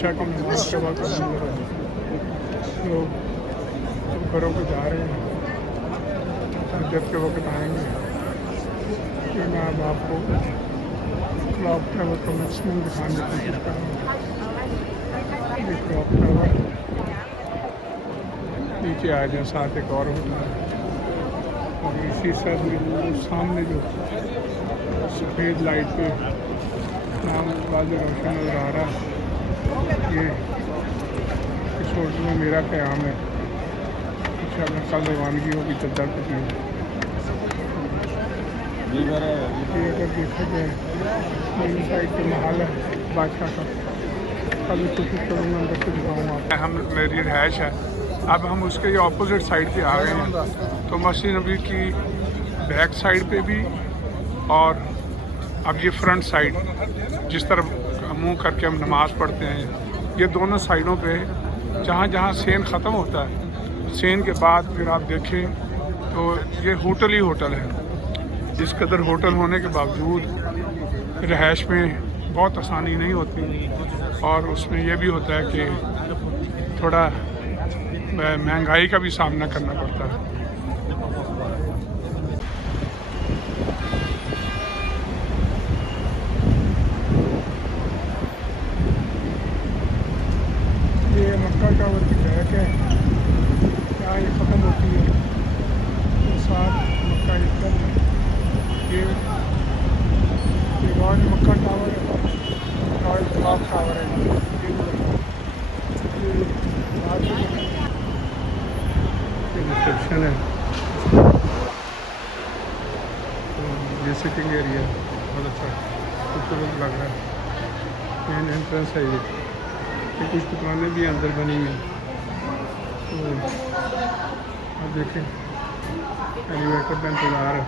ईशा की नमाज के वक्त लोग घरों को जा रहे हैं, जब के वक्त आएंगे। फिर मैं अब आपको क्लॉक टावर का मैक्सिमम दिखाने की कोशिश करूँगा। ये क्लॉक टावर नीचे आ जाए, साथ एक और होता है, और इसी साथ सामने जो सफ़ेद लाइट पे नाम वाले रोशन नज़र आ रहा है, ये इस होटल में मेरा क़याम है। इंशाअल्लाह कल रवानगी होगी चद्दर पे। ये अगर देखा जाए मेरी साइड पे महल है बादशाह का, कल कोशिश करूँगा अंदर से दिखाऊँगा। हम मेरी रहायश है, अब हम उसके ऑपोजिट साइड पे आ गए हैं। तो मस्जिद नबी की बैक साइड पे भी, और अब ये फ्रंट साइड जिस तरफ मुंह करके हम नमाज़ पढ़ते हैं, ये दोनों साइडों पे जहाँ जहाँ सेन ख़त्म होता है, सेन के बाद फिर आप देखें तो ये होटल ही होटल है। इस कदर होटल होने के बावजूद रहायश में बहुत आसानी नहीं होती, और उसमें यह भी होता है कि थोड़ा महंगाई का भी सामना करना पड़ता है। ये मक्का टावर की बैक है, यहाँ ये ख़त्म होती है तो साथ मक्का एकदम है। ये रॉयल मक्का टावर है, रॉयल क्लॉक टावर है। ये रिसेप्शन है, ये सिटिंग एरिया बहुत अच्छा खूबसूरत लग रहा है। मेन एंट्रेंस है ये कुछ दुकानें भी अंदर बनी हुई हैं। तो अब देखें एलिवेटर का इंतज़ार है,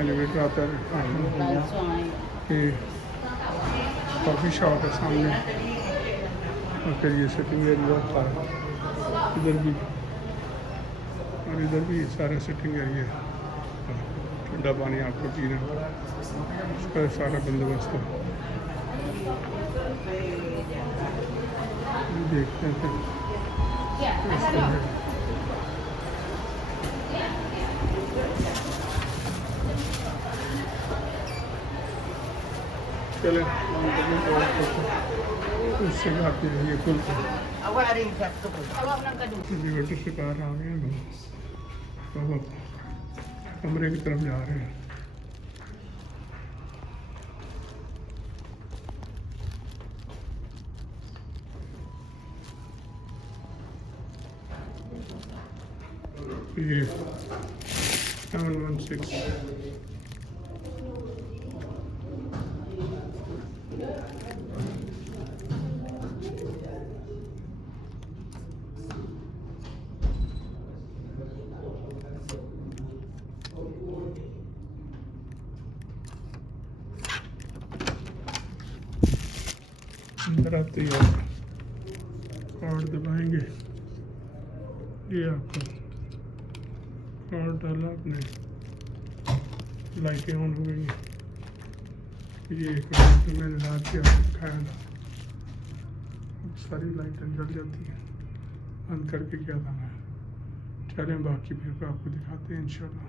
एलिवेटर आता है। ये कॉफ़ी शॉप है सामने, और फिर ये सिटिंग एरिया होता है इधर भी, और इधर भी सारा सिटिंग एरिया है। ठंडा पानी आपको पीना, उसका सारा बंदोबस्त है। देखते हैं फिर चले उससे आते हैं। ये खुल एलिवेटर से कार आ गए हैं, तो कमरे की तरफ जा रहे हैं। ये 716 अंदर आते ही आप कार्ड दबाएंगे, ये आपका कार्ड डाला आपने, लाइटें ऑन हो गई। ये एक मैंने रात के दिखाया था, सारी लाइटें जल जाती हैं, बंद करके क्या था मैं। चलें बाकी फिर आपको दिखाते हैं इंशाल्लाह।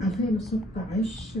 2016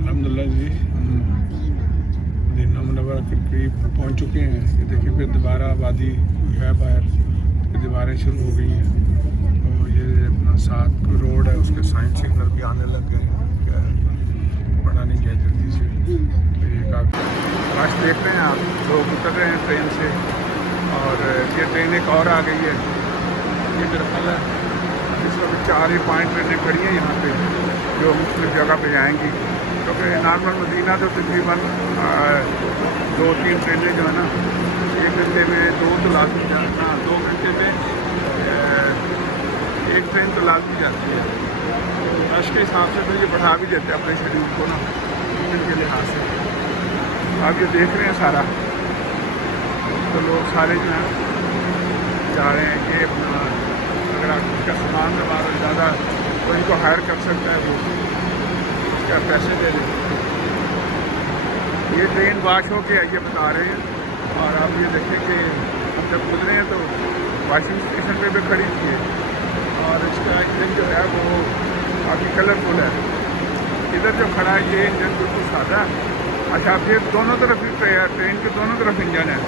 अल्हम्दुलिल्लाह जी, मदीना मुनव्वरा के करीब पहुंच चुके हैं। ये देखिए फिर दोबारा आबादी है बाहर, दीवारें शुरू हो गई हैं। और ये अपना साथ रोड है, उसके साइन सिग्नल भी आने लग गए हैं। पता नहीं क्या जल्दी से तो ये आज देख रहे हैं आप, लोग उतर रहे हैं ट्रेन से। और ये ट्रेन एक और आ गई है, ये मेरा ख्याल है इस वक्त 4 या 5 ट्रेनें खड़ी हैं यहाँ पे जो मुख्तलिफ जगह पे जाएंगी। क्योंकि नॉर्मल मदीना तो तकरीबन 2-3 ट्रेनें जो है ना 1 घंटे में 2 तो लाजमी जाना, 2 घंटे में 1 ट्रेन तो लाजमी जाती है। रश के हिसाब से तो ये बढ़ा भी देते हैं अपने शेड्यूल को ना, टिकट के लिहाज से। आप ये देख रहे हैं सारा, तो लोग सारे जो हैं जा रहे हैं कि अपना अगर आप उसका सामान हमारा ज़्यादा तो इनको हायर कर सकता है, वो क्या पैसे दे दें। ये ट्रेन वाश हो के ये बता रहे हैं। और आप ये देखें कि हम जब गुजरे हैं तो वाशिंग स्टेशन पे भी खड़ी थी और इसका इंजन जो है वो काफ़ी कलरफुल है। इधर जो खड़ा है ये इंजन बिल्कुल सादा है। अच्छा, फिर दोनों तरफ ही ट्रेन के दोनों तरफ इंजन है,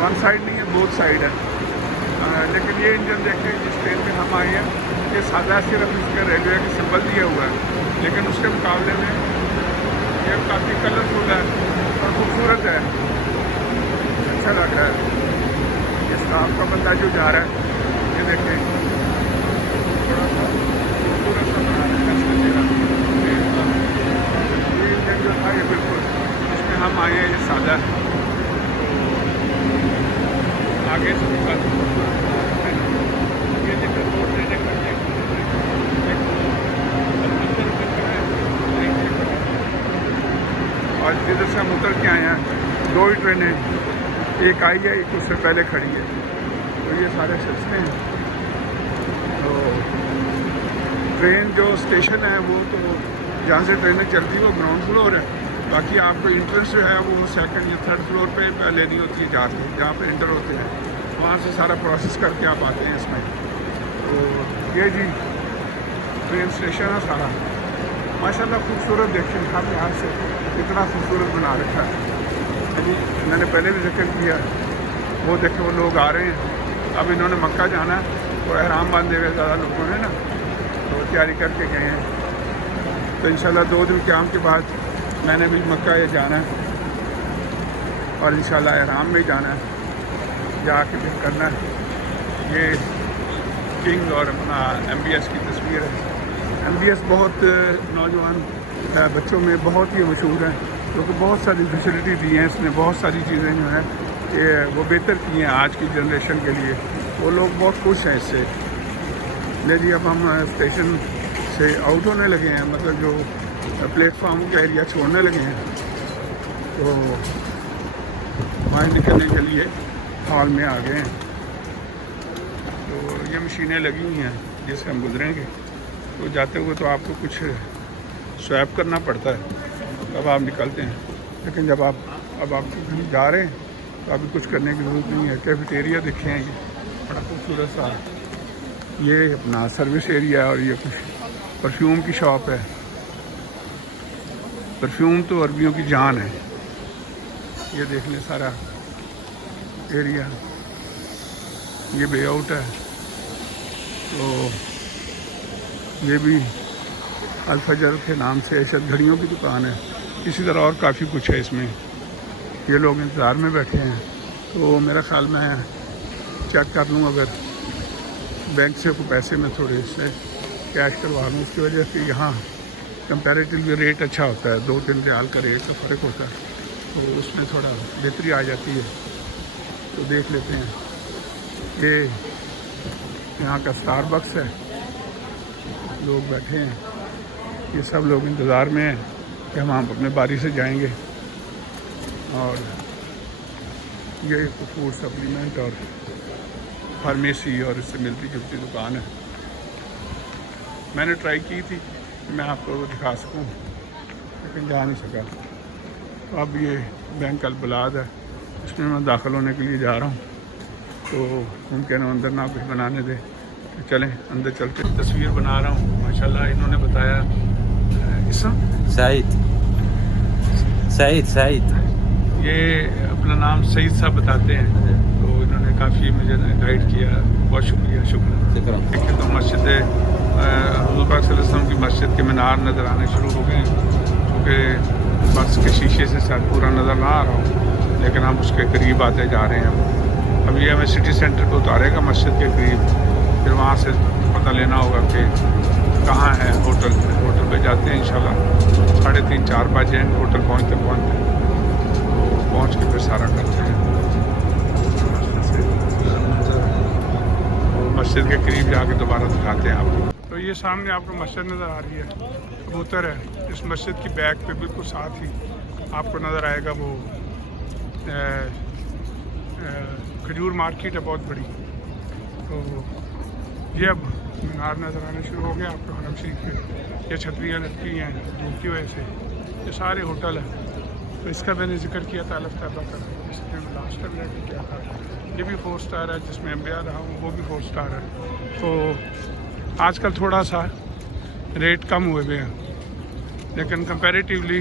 वन साइड नहीं है, बोथ साइड है। लेकिन ये इंजन देखें जिस ट्रेन में हम आए हैं ये सादा सिर्फ इसका रेलवे का सिंबल दिया हुआ है, लेकिन उसके मुकाबले में ये काफ़ी कलरफुल है और खूबसूरत है, अच्छा लग रहा है। ये स्टाफ का बंदा जो जा रहा है ये देखें थोड़ा सा खूबसूरत सा बना रहा है। ये इंजन जो था ये बिल्कुल जिसमें हम आए हैं ये सादा है, आगे से और जिधर से हम उतर के आए हैं 2 ही ट्रेनें, एक आई है एक उससे पहले खड़ी है। तो ये सारे सिलसिले हैं। तो ट्रेन जो स्टेशन है वो तो जहाँ से ट्रेनें चलती है वो ग्राउंड फ्लोर है। बाकी आपको इंट्रेंस जो है वो 2nd या 3rd फ्लोर पे लेनी होती है जाके, जहाँ पे इंटर होते हैं वहाँ से सारा प्रोसेस करके आप आते हैं इसमें। तो ये जी ट्रेन स्टेशन है सारा, माशाल्लाह खूबसूरत। देखिए हर यहाँ से कितना खूबसूरत बना रखा है। अभी मैंने पहले भी जिक्र किया, वो देखे वो लोग आ रहे हैं। अब इन्होंने मक्का जाना है तो एहराम बांधे हुए ज़्यादा लोगों ने ना, तो तैयारी करके गए हैं। तो इंशाल्लाह 2 दिन क़याम के बाद मैंने भी मक्का ये जाना है और इंशाल्लाह एहराम में जाना है, जाके फिर करना है। ये किंग और अपना MBS की तस्वीर है। MBS बहुत नौजवान बच्चों में बहुत ही मशहूर है, क्योंकि बहुत सारी फैसिलिटी दी हैं इसने, बहुत सारी चीज़ें जो हैं कि वो बेहतर की हैं आज की जनरेशन के लिए। वो लोग बहुत खुश हैं इससे। ले जी अब हम स्टेशन से आउट होने लगे हैं, मतलब जो प्लेटफार्म का एरिया छोड़ने लगे हैं। तो वहाँ निकलने के लिए हॉल में आ गए हैं। तो ये मशीनें लगी हुई हैं जिससे हम गुजरेंगे। तो जाते हुए तो आपको कुछ स्वैप करना पड़ता है तब आप निकलते हैं, लेकिन जब आप कहीं जा रहे हैं तो अभी कुछ करने की ज़रूरत नहीं है। कैफेटेरिया देखें, ये बड़ा खूबसूरत सा, ये अपना सर्विस एरिया है और ये कुछ परफ्यूम की शॉप है। परफ्यूम तो अरबियों की जान है। ये देख लें सारा एरिया, ये वे आउट है। तो ये भी अल-फजर के नाम से ऐशत घड़ियों की दुकान है। इसी तरह और काफ़ी कुछ है इसमें। ये लोग इंतज़ार में बैठे हैं। तो मेरा ख्याल में चेक कर लूँ, अगर बैंक से कोई पैसे में थोड़े से कैश करवा लूँ, उसकी वजह से यहाँ कंपैरेटिवली रेट अच्छा होता है। 2-3 रियाल का रेट का फ़र्क होता है, तो उसमें थोड़ा बेहतरी आ जाती है। तो देख लेते हैं। ये यहाँ का स्टारबक्स है, लोग बैठे हैं, ये सब लोग इंतज़ार में हैं कि हम अपने बारी से जाएंगे। और ये फूड सप्लीमेंट और फार्मेसी और इससे मिलती जुलती दुकान है। मैंने ट्राई की थी कि मैं आपको दिखा सकूं, लेकिन जा नहीं सका। तो अब ये बैंक अल-बलाद है, इसमें मैं दाखिल होने के लिए जा रहा हूँ। तो मुमकिन है अंदर ना कुछ बनाने दे, तो चलें अंदर चलते। तस्वीर बना रहा हूँ, माशाल्लाह इन्होंने बताया। इसम सईद ये अपना नाम सईद साहब बताते हैं, तो इन्होंने काफ़ी मुझे गाइड किया, बहुत शुक्रिया। देखिए तो मस्जिद हुज़ूर पाक सल्लल्लाहु अलैहि वसल्लम की मस्जिद के मीनार नज़र आने शुरू हो गए हैं, क्योंकि बस के शीशे से शायद पूरा नज़र ना आ रहा हूँ, लेकिन हम उसके करीब आते जा रहे हैं। अब ये हमें सिटी सेंटर को उतारेगा मस्जिद के करीब, फिर वहाँ से पता लेना होगा कि कहाँ है होटल पे जाते हैं इंशाल्लाह। 3:30-4 बजे हैं होटल पहुँचते तो पहुँच के फिर सारा करते हैं। मस्जिद के करीब जाके दोबारा दिखाते हैं आपको। तो ये सामने आपको मस्जिद नज़र आ रही है, कबूतर है। इस मस्जिद की बैक पे बिल्कुल साथ ही आपको नज़र आएगा वो खजूर मार्केट है बहुत बड़ी। तो ये अब मीनार नज़र आने शुरू हो गया आपको हरम शरीफ पे। ये छतरियाँ लटकी हैं धूप की वजह से, ये सारे होटल हैं। तो इसका मैंने जिक्र किया था अलफ तैबा का, इसमें लास्ट टाइम लेकर किया था। ये भी 4 स्टार है, जिसमें अम्बिया रहा हूँ वो भी 4 स्टार है। तो आजकल थोड़ा सा रेट कम हुए हुए हैं, लेकिन कंपैरेटिवली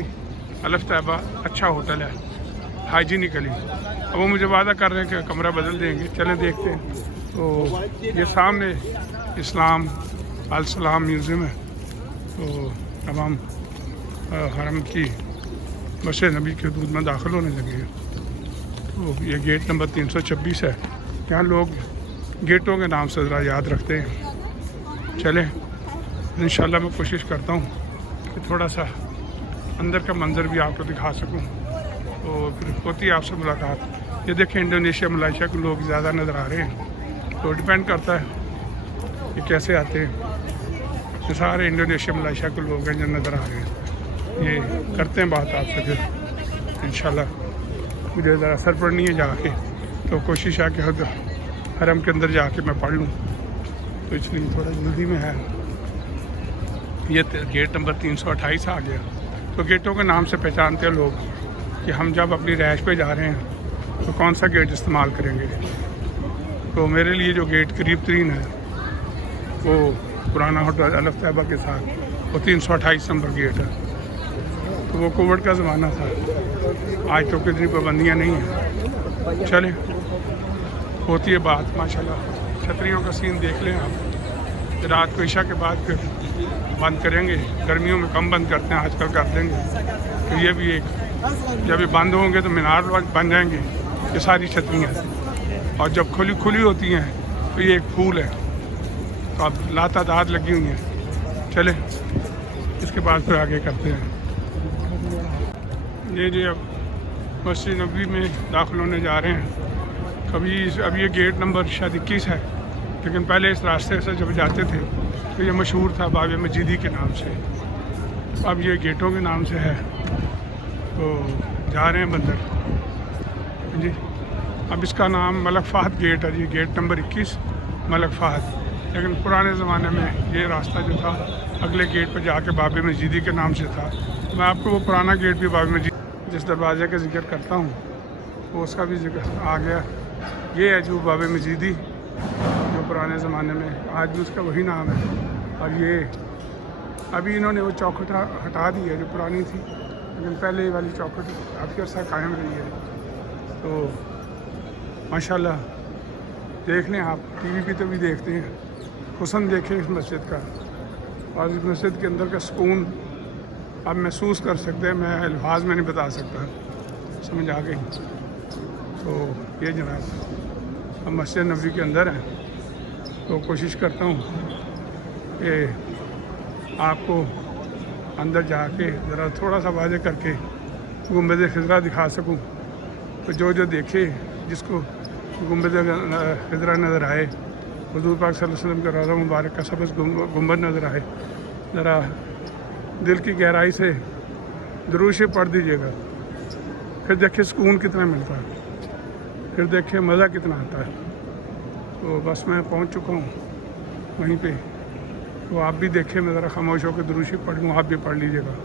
अलफ तैबा अच्छा होटल है हाइजीनिकली। अब वो मुझे वादा कर रहे हैं कि कमरा बदल देंगे, चले देखते हैं। तो ये सामने इस्लाम अल-सलाम म्यूज़ियम है। तो अब हम हरम की मस्जिद नबी के हदूद में दाखिल होने लगे हैं। तो ये गेट नंबर 326 है। यहाँ लोग गेटों के नाम से ज़रा याद रखते हैं। चलें इंशाल्लाह मैं कोशिश करता हूँ कि थोड़ा सा अंदर का मंज़र भी आपको दिखा सकूँ। तो फिर होती है आपसे मुलाकात। ये देखें इंडोनेशिया मलेशिया के लोग ज़्यादा नज़र आ रहे हैं, तो डिपेंड करता है कि कैसे आते हैं। ये सारे इंडोनेशिया मलेशिया के लोग हैं जो नज़र आ रहे हैं। ये करते हैं बात आपसे फिर इंशाल्लाह। मुझे ज़रा असर पड़नी है जाके, तो कोशिश है कि हरम के अंदर जाके मैं पढ़ लूँ, तो इसलिए थोड़ा जल्दी में है। ये गेट नंबर 328 आ गया। तो गेटों के नाम से पहचानते हैं लोग कि हम जब अपनी रहाइश पे जा रहे हैं तो कौन सा गेट इस्तेमाल करेंगे। तो मेरे लिए जो गेट करीब तरीन है वो पुराना होटल अलफ तैबा के साथ वो 328 नंबर गेट है। तो वो कोविड का ज़माना था, आज तो कितनी पाबंदियाँ नहीं हैं। चलें होती है बात माशाल्लाह। छतरियों का सीन देख लें आप। रात को इशा के बाद फिर बंद करेंगे, गर्मियों में कम बंद करते हैं, आजकल कर देंगे। तो ये भी एक, जब ये बंद होंगे तो मीनार बन जाएंगे ये सारी छतरियाँ, और जब खुली होती हैं तो ये एक फूल है। तो अब लातादाद लगी हुई हैं। चले इसके बाद फिर आगे करते हैं। ये जी अब मस्जिद नबी में दाखिल होने जा रहे हैं। अब ये गेट नंबर शायद 21 है, लेकिन पहले इस रास्ते से जब जाते थे तो ये मशहूर था बाब मजीदी के नाम से। अब ये गेटों के नाम से है। तो जा रहे हैं बंदर जी। अब इसका नाम मलक फ़हद गेट है जी, गेट नंबर 21 मलक फ़हद। लेकिन पुराने ज़माने में ये रास्ता जो था अगले गेट पर जाके बाब मजीदी के नाम से था। मैं आपको वो पुराना गेट भी बाब मजीदी जिस दरवाज़े का जिक्र करता हूँ वो उसका भी जिक्र आ गया। ये है जो बाब मजीदी, जो पुराने ज़माने में, आज भी उसका वही नाम है। और ये अभी इन्होंने वो चौखट हटा दी है जो पुरानी थी, लेकिन पहले वाली चौखट काफ़ी अर्सा कायम रही है। तो माशाल्लाह देख लें आप, टीवी पे तो भी देखते हैं, हुस्न देखें इस मस्जिद का। और इस मस्जिद के अंदर का सुकून आप महसूस कर सकते हैं, मैं अल्फाज में नहीं बता सकता, समझ आ गई। तो ये जनाब हम मस्जिद नबी के अंदर हैं। तो कोशिश करता हूँ कि आपको अंदर जाके ज़रा थोड़ा सा वाज़े करके गुंबद खिज़रा दिखा सकूँ। तो जो देखे, जिसको गुंबद खजरा नज़र आए, हुज़ूर पाक सल्लल्लाहु अलैहि वसल्लम का रौज़ा मुबारक का सबस गुंबद नज़र आए, ज़रा दिल की गहराई से दुरूद शरीफ पढ़ दीजिएगा। फिर देखिए सुकून कितना मिलता है, फिर देखिए मज़ा कितना आता है। तो बस मैं पहुंच चुका हूँ वहीं पे, तो आप भी देखिए, मैं ज़रा खामोश होकर दुरूद शरीफ पढ़ लूँ, आप भी पढ़ लीजिएगा।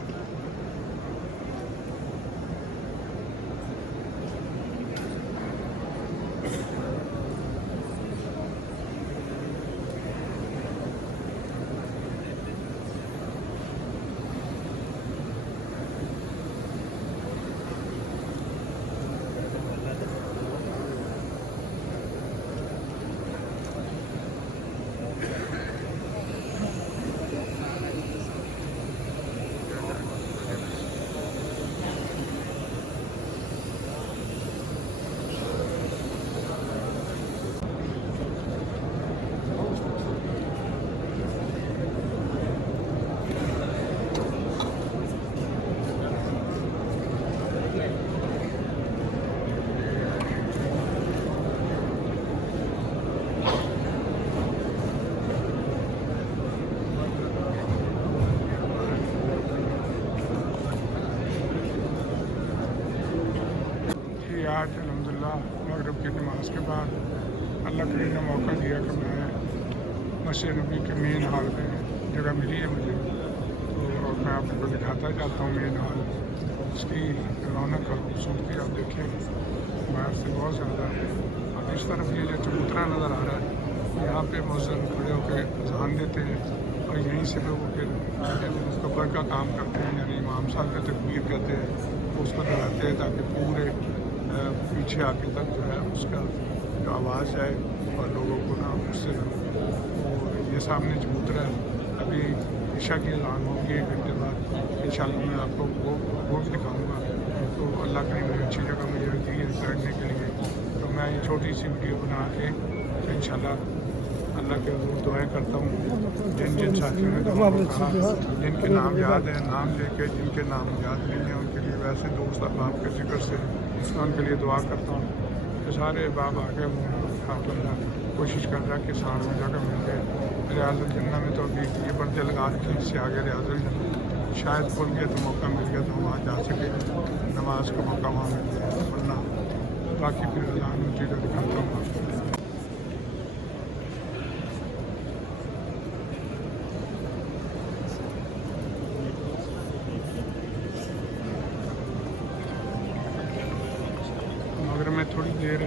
आज अल्हम्दुलिल्लाह मगरिब की नमाज के बाद अल्लाह करीम ने मौका दिया कि मैं मस्जिद नबी के मेन हॉल में जगह मिली है मुझे, तो और मैं आपको दिखाता जाता हूँ मेन हॉल। इसकी रौनक और खूबसूरती आप देखिए बाहर से बहुत ज़्यादा। अब इस तरफ ये जो चबूतरा नज़र आ रहा है, यहाँ पे मौसम खड़े होकर अज़ान देते हैं और यहीं से लोग फिर कब्र का काम करते हैं, यानी इमाम साहब का तकबीर कहते हैं, उसको दोहराते हैं ताकि पूरे पीछे आके तक जो है उसका जो आवाज़ जाए और लोगों को ना उससे। और ये सामने चबूतरा है, अभी ईशा की अज़ान होगी 1 घंटे बाद, इंशाल्लाह मैं आपको वो भी दिखाऊँगा। तो अल्लाह करीम ने अच्छी जगह मुझे दी है बैठने के लिए, तो मैं ये छोटी सी वीडियो बना के तो इंशाल्लाह अल्लाह के दुआएं करता हूँ। जिन जिन साथियों ने कहा, जिनके नाम याद है नाम लेके, जिनके नाम याद नहीं है उनके लिए वैसे दोस्त अहबाब के जिक्र से उनके लिए दुआ करता हूँ कि सारे अहबाब आगे बंदा कोशिश कर रहा है कि साथ में जगह मिल गए। रियाज़ुल जन्नत में तो अभी ये पर्दे लगा रखे, इससे आगे रियाज़ुल जन्नत शायद खुल गया तो मौका मिल गया तो वहाँ जा सके, नमाज का मौका वहाँ मिल गया, वरना बाकी फिर अज़ान होती तो दिखाता हूँ आपको। मगर मैं थोड़ी देर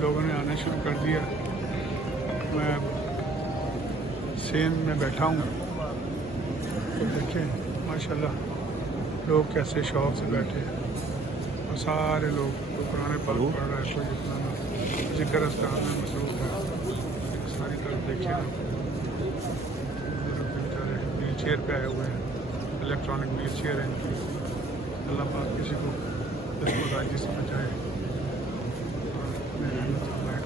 लोगों ने आना शुरू कर दिया, मैं सेंध में बैठा हूँ, तो देखिए माशाल्लाह लोग कैसे शौक़ से बैठे हैं और सारे लोग तो कुरान पाक पढ़ रहा है, कोई इतना जिक्र अस्तार में मसरूफ़ है। सारी तरफ देखिए ना, बेचारे व्हील चेयर पे आए हुए हैं, इलेक्ट्रॉनिक व्हील चेयर है इनकी। अल्लाह पाक किसी को इसको से बचाए,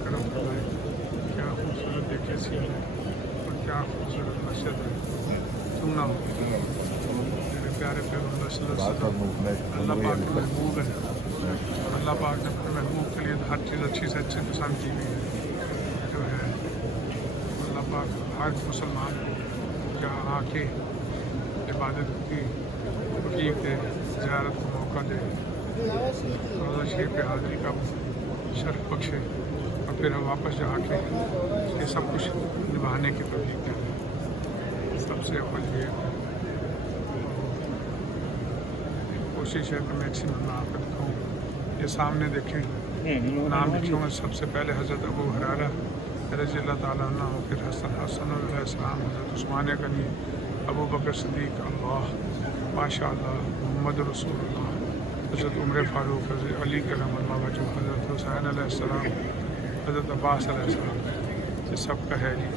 करम करवाए। क्या खूबसूरत देखिए सीन है और क्या खूबसूरत मस्जिद है। सुनना हो मेरे प्यारे पैगंबर सल्लल्लाहु अलैहि वसल्लम, अल्लाह पाक के महबूब है, अल्लाह पाक ने अपने महबूब के लिए हर चीज़ अच्छी से अच्छी पसंद की हुई है। जो है अल्लाह पाक हर मुसलमान को जहाँ आके इबादत की तौफीक दे, ज़ियारत को मौका दे, रोज़ा शरीफ पे हाज़िरी का शर्फ बख्शे और फिर हम वापस जाके ये सब कुछ निभाने की तौफीक दे। सबसे अव्वल ये कोशिश है कि मैक्सिमम मैं आपको दिखाऊँ। ये सामने देखें नाम लिखे हुए, सबसे पहले हज़रत अबू हुरैरा रज़ी अल्लाह ताला अन्हु, फिर हसन अलैहिस्सलाम, हज़रत उस्मान गनी, अबू बकर सिद्दीक़, अल्लाह माशाअल्लाह, मोहम्मद रसूलुल्लाह, हज़रत उमर फ़ारूक, हज़रत अली करमल्लाहु वजहू, हज़रत हुसैन अलैहिस्सलाम, हज़रत अब्बास अलैहिस्सलाम, ये सब का है जी।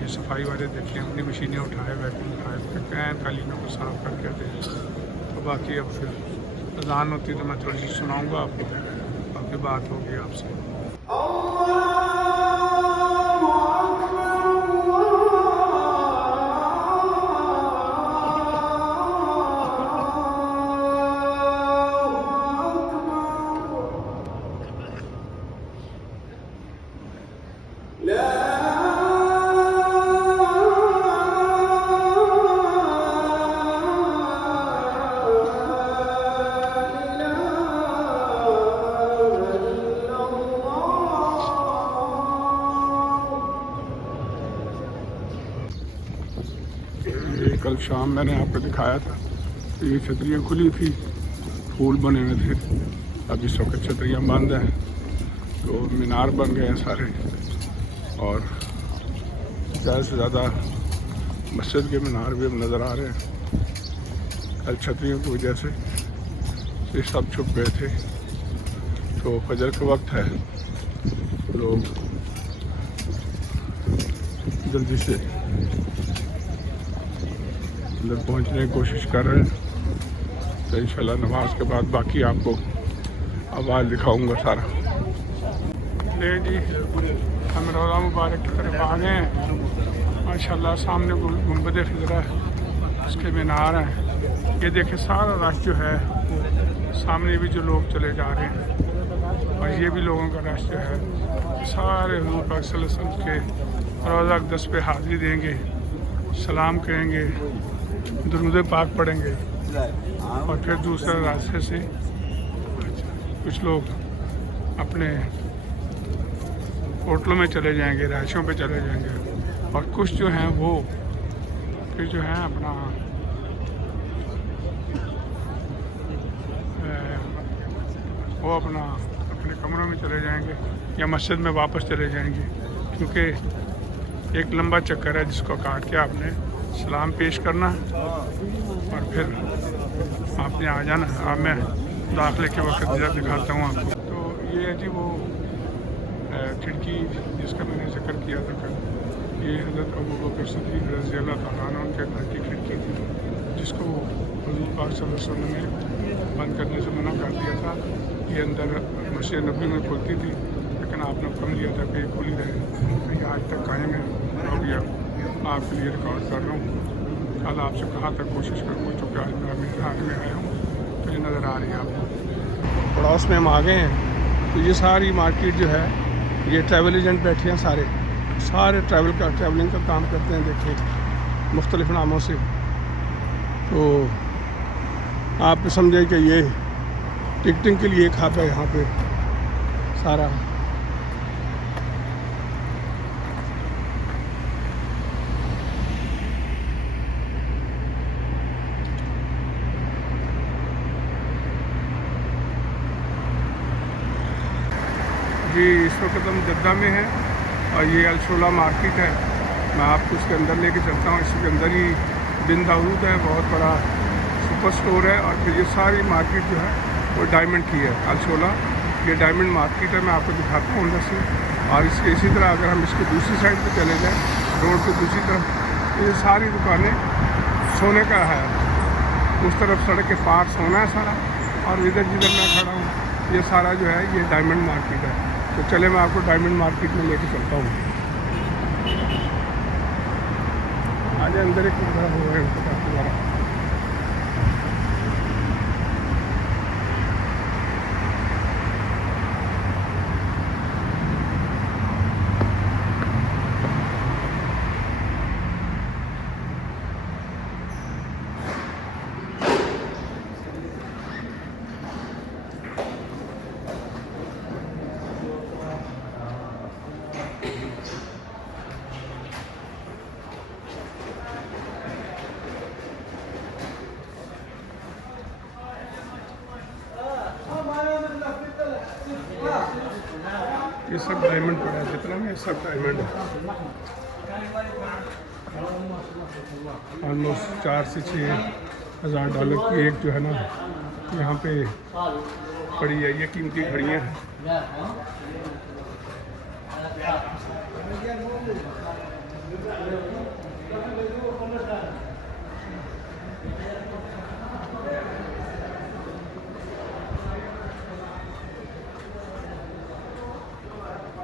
ये सफाई वाले देखिए अपनी मशीनें उठाए, वैक्यूम उठाए, फिर कैन कालीनों को साफ़ करके दे। तो बाकी अब फिर अज़ान होती तो मैं थोड़ी सी सुनाऊँगा आपको, बाकी बात होगी आपसे। शाम मैंने आपको दिखाया था, तो ये छतरियाँ खुली थी, फूल बने हुए थे। अब इस वक्त छतरियाँ बंद हैं, तो मीनार बन गए हैं सारे, और ज़्यादा से ज़्यादा मस्जिद के मीनार भी अब नज़र आ रहे हैं। कल छतरियों की वजह से ये सब छुप गए थे। तो फजर का वक्त है, लोग जल्दी से अंदर पहुंचने की कोशिश कर रहे हैं। तो इंशाल्लाह नमाज के बाद बाकी आपको आवाज़ दिखाऊंगा सारा। ले जी, हम रोज़ा मुबारक की तरफ आ गए हैं। माशाल्लाह सामने गुंबद खिज़रा है, उसके मीनार हैं। ये देखे सारा रश जो है, सामने भी जो लोग चले जा रहे हैं, और ये भी लोगों का रश जो है, सारे हुज़ूर पाक सल्लल्लाहु अलैहि वसल्लम के रोज़ा अक़दस पे हाज़िरी देंगे, सलाम कहेंगे, दुरूद पाक पढ़ेंगे, और फिर दूसरे रास्ते से कुछ लोग अपने होटलों में चले जाएंगे, रहायशों पे चले जाएंगे, और कुछ जो हैं वो फिर जो है अपना अपने कमरों में चले जाएंगे या मस्जिद में वापस चले जाएंगे, क्योंकि एक लंबा चक्कर है जिसको काट के आपने सलाम पेश करना और फिर आपने आ जाना। अब मैं दाखिले के वक्त दिखाता हूँ आपको। तो ये है जी वो खिड़की जिसका मैंने जिक्र किया था कल, ये हज़रत अबू बकर सिद्दीक़ रज़ी अल्लाह तआला अन्हु उनके घर की खिड़की थी, जिसको हुज़ूर पाक सल्लल्लाहु अलैहि वसल्लम ने बंद करने से मना कर दिया था। ये अंदर मस्जिद नबी में खुलती थी, लेकिन आपने हुक्म दिया था कि ये खुली रहे, तो ये आज तक कायम है। अब ये आपके लिए रिकॉर्ड कर रहा हूँ। कल आपसे कहा था कोशिश करूँगा, चूँकि आज मैं मीनार में आया हूँ, तो ये नज़र आ रही है आपको। पड़ोस में हम आ गए हैं। तो ये सारी मार्केट जो है, ये ट्रैवल एजेंट बैठे हैं, सारे ट्रैवलिंग का काम करते हैं। देखिए मुख्तलिफ़ नामों से। तो आप समझे कि ये टिकटिंग के लिए एक हब है यहाँ पे सारा। जी इस वक्त हम जद्दा में हैं और ये अल-शोला मार्केट है। मैं आपको उसके अंदर लेके चलता हूँ। इसके अंदर ही बिन दाऊद है, बहुत बड़ा सुपर स्टोर है। और फिर ये सारी मार्केट जो है वो डायमंड की है। अल-शोला ये डायमंड मार्केट है, मैं आपको दिखाता हूँ अंदर से। और इसके इसी तरह अगर हम इसके दूसरी साइड पे चले जाएँ, रोड के दूसरी तरफ, ये सारी दुकानें सोने का है। उस तरफ सड़क के पार सोना है सारा, और इधर जिधर मैं खड़ा हूँ ये सारा जो है ये डायमंड मार्केट है। तो चले मैं आपको डायमंड मार्केट में लेके चलता हूँ। आज अंदर एक हो रहा है काफ़ी बड़ा। ये सब डायमंड पड़ा है, जितना भी सब डायमंड है। ऑलमोस्ट 4 से 6 हज़ार डॉलर की एक जो है ना यहाँ पे पड़ी है। ये कीमती घड़ियाँ हैं।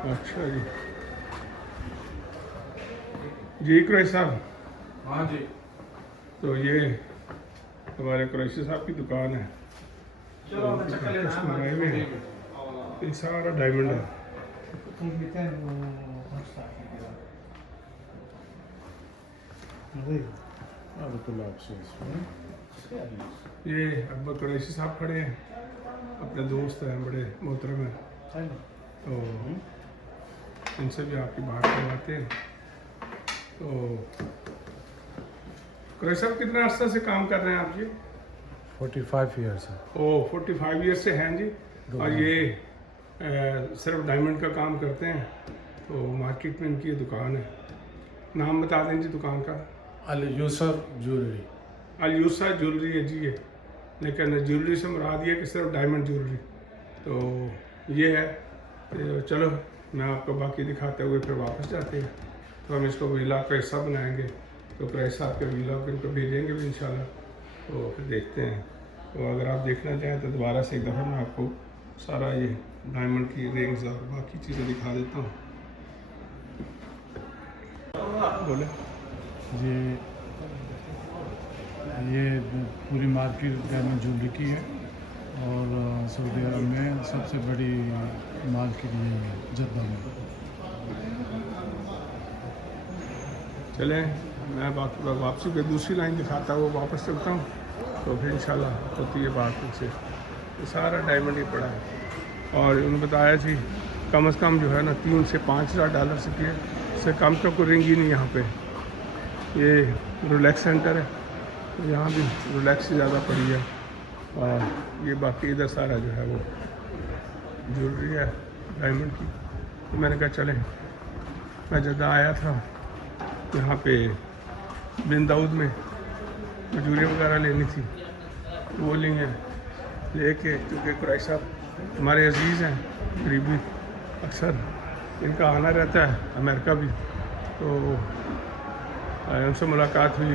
अच्छा जी कुरैशी साहब। हाँ जी। तो ये हमारे कुरैशी साहब की दुकान है। चलो चक्कर लेना आए हुए हैं। ये सारा डायमंड है। ये अकबर कुरैशी साहब खड़े हैं, अपने दोस्त हैं, बड़े मोहतरम हैं। तो इनसे भी आपकी बात करवाते हैं। तो कुरैशी साहब कितना अर्सा से काम कर रहे हैं आप ये? 45 ईयर्स है। ओह 45 ईयर्स से हैं जी। और ये सिर्फ डायमंड का काम करते हैं, तो मार्केट में इनकी दुकान है। नाम बता दें जी दुकान का। अल यूसर ज्वेलरी। अल यूसर ज्वेलरी है जी ये, लेकिन ज्वेलरी से मुराद ये है कि सिर्फ डायमंड ज्वेलरी। तो ये है। तो चलो मैं आपको बाकी दिखाते हुए फिर वापस जाते हैं। तो हम इसको व्लॉग का हिस्सा बनाएंगे, तो कुरैशी साहब के व्लॉग इनको भेजेंगे भी इंशाल्लाह। तो फिर देखते हैं। तो अगर आप देखना चाहें तो दोबारा से एक दफ़ा मैं आपको सारा ये डायमंड की रिंग्स और बाकी चीज़ें दिखा देता हूँ। बोले। ये पूरी मार्केट डायमंड ज्वेलरी की है और सऊदी अरब में सबसे बड़ी मार्केट यही है, जद्दा में। चलें मैं वापसी पे दूसरी लाइन दिखाता हुआ वापस चलता हूँ, तो फिर इंशाल्लाह होती है बात उनसे। तो सारा डायमंड ही पड़ा है और उन्होंने बताया जी कम से कम जो है ना 3 से 5 हज़ार डॉलर से कम तो कोई रिंग ही नहीं यहाँ पे। ये रोलेक्स सेंटर है, तो यहाँ भी रोलेक्स ज़्यादा पड़ी है। और ये बाकी इधर सारा जो है वो ज्वेलरी है डायमंड की। तो मैंने कहा चलें, मैं जद्दा आया था यहाँ पे बिन दाऊद में मजूरी वगैरह लेनी थी, वो ली हैं लेके, क्योंकि कुरैशी साहब हमारे अजीज़ हैं, करीबी, अक्सर इनका आना रहता है अमेरिका भी। तो उनसे मुलाकात हुई,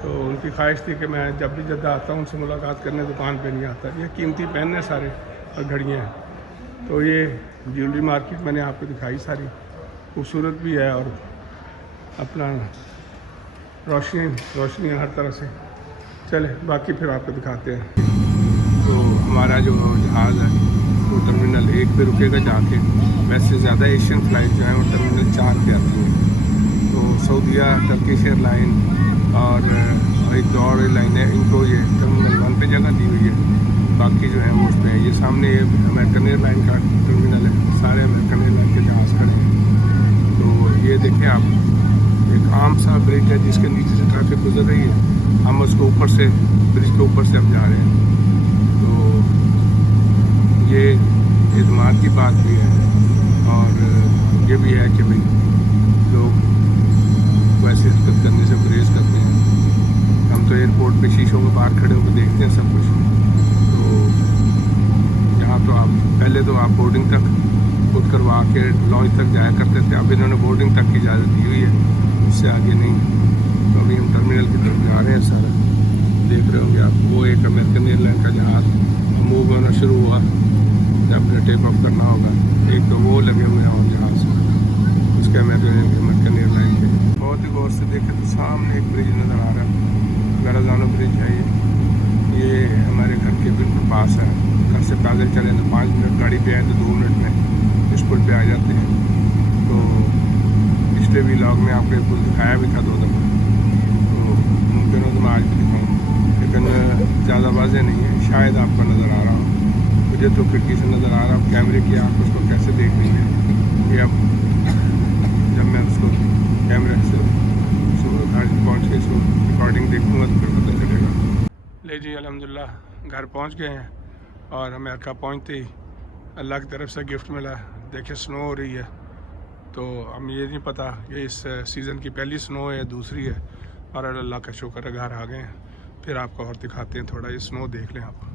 तो उनकी ख्वाहिश थी कि मैं जब भी जद्दा आता हूँ उनसे मुलाकात करने दुकान पे नहीं आता। ये कीमती पेन है सारे और घड़ियाँ हैं। तो ये ज्वेलरी मार्केट मैंने आपको दिखाई, सारी खूबसूरत भी है और अपना रोशनी हर तरह से। चले बाकी फिर आपको दिखाते हैं। तो हमारा जो जहाज़ है वो टर्मिनल 1 पे रुकेगा जाके। वैसे ज़्यादा एशियन फ़्लाइट जो है वो टर्मिनल 4 पे आती है। तो सऊदीया, टर्किश एयरलाइन और एक और एयरलाइन है, इनको ये टर्मिनल 1 पे जगह दी हुई है, बाकी जो है वो उस पर है। ये सामने अमेरिकन एयरलाइन का टर्मिनल है, सारे अमेरिकन एयरलाइन के जहाज़ खड़े हैं। तो ये देखें आप, एक आम सा ब्रिज है जिसके नीचे से ट्रैफिक गुजर रही है, हम उसको ऊपर से, ब्रिज के ऊपर से हम जा रहे हैं। तो ये एतमाद की बात भी है और ये भी है कि भाई लोग वैसे हरकत करने से गुरेज करते हैं। हम तो एयरपोर्ट पे शीशों के बाहर खड़े होकर देखते हैं सब कुछ। तो यहाँ तो आप पहले तो आप बोर्डिंग तक खुद करवा के लॉन्च तक जाया करते थे, अब इन्होंने बोर्डिंग तक की इजाज़त दी हुई है, इससे आगे नहीं। तो अभी हम टर्मिनल की तरफ जा रहे हैं। सारा देख रहे होंगे आप, वो एक अमेरिकन एयरलाइन का जहाज़ मूव होना शुरू हुआ, जब टेक ऑफ करना होगा। एक तो वो लगे हुए हैं और जहाज़ उसके अमेरिकन एयरलाइन के। बहुत ही गौर से देखें तो सामने एक ब्रिज नज़र आ रहा है, गराजानो ब्रिज है ये हमारे घर के बिल्कुल पास है। घर से पैदल चले तो 5 मिनट, गाड़ी पे आए तो 2 मिनट में इस पुल पे आ जाते हैं। तो पिछले व्लॉग में आपको पुल दिखाया भी था 2 दफ़ा, तो मुमकिन हो तो मैं आज भी दिखाऊँ, लेकिन ज़्यादा वाज़ेह नहीं है, शायद आपको नज़र आ रहा हो। मुझे तो खिड़की से नज़र आ रहा है, कैमरे की आप उसको कैसे देख लेंगे ये। अब जब मैं उसको कैमरे से घर पहुँच के इसको रिकॉर्डिंग देखूँगा तो फिर पता चलेगा। ले जी अल्हम्दुलिल्लाह घर पहुँच गए हैं और अमेरिका पहुँचते ही अल्लाह की तरफ से गिफ्ट मिला। देखिए स्नो हो रही है, तो हम ये नहीं पता ये इस सीज़न की पहली स्नो है या दूसरी है, और अल्लाह का शुक्र है घर आ गए हैं। फिर आपको और दिखाते हैं, थोड़ा ये स्नो देख लें आप।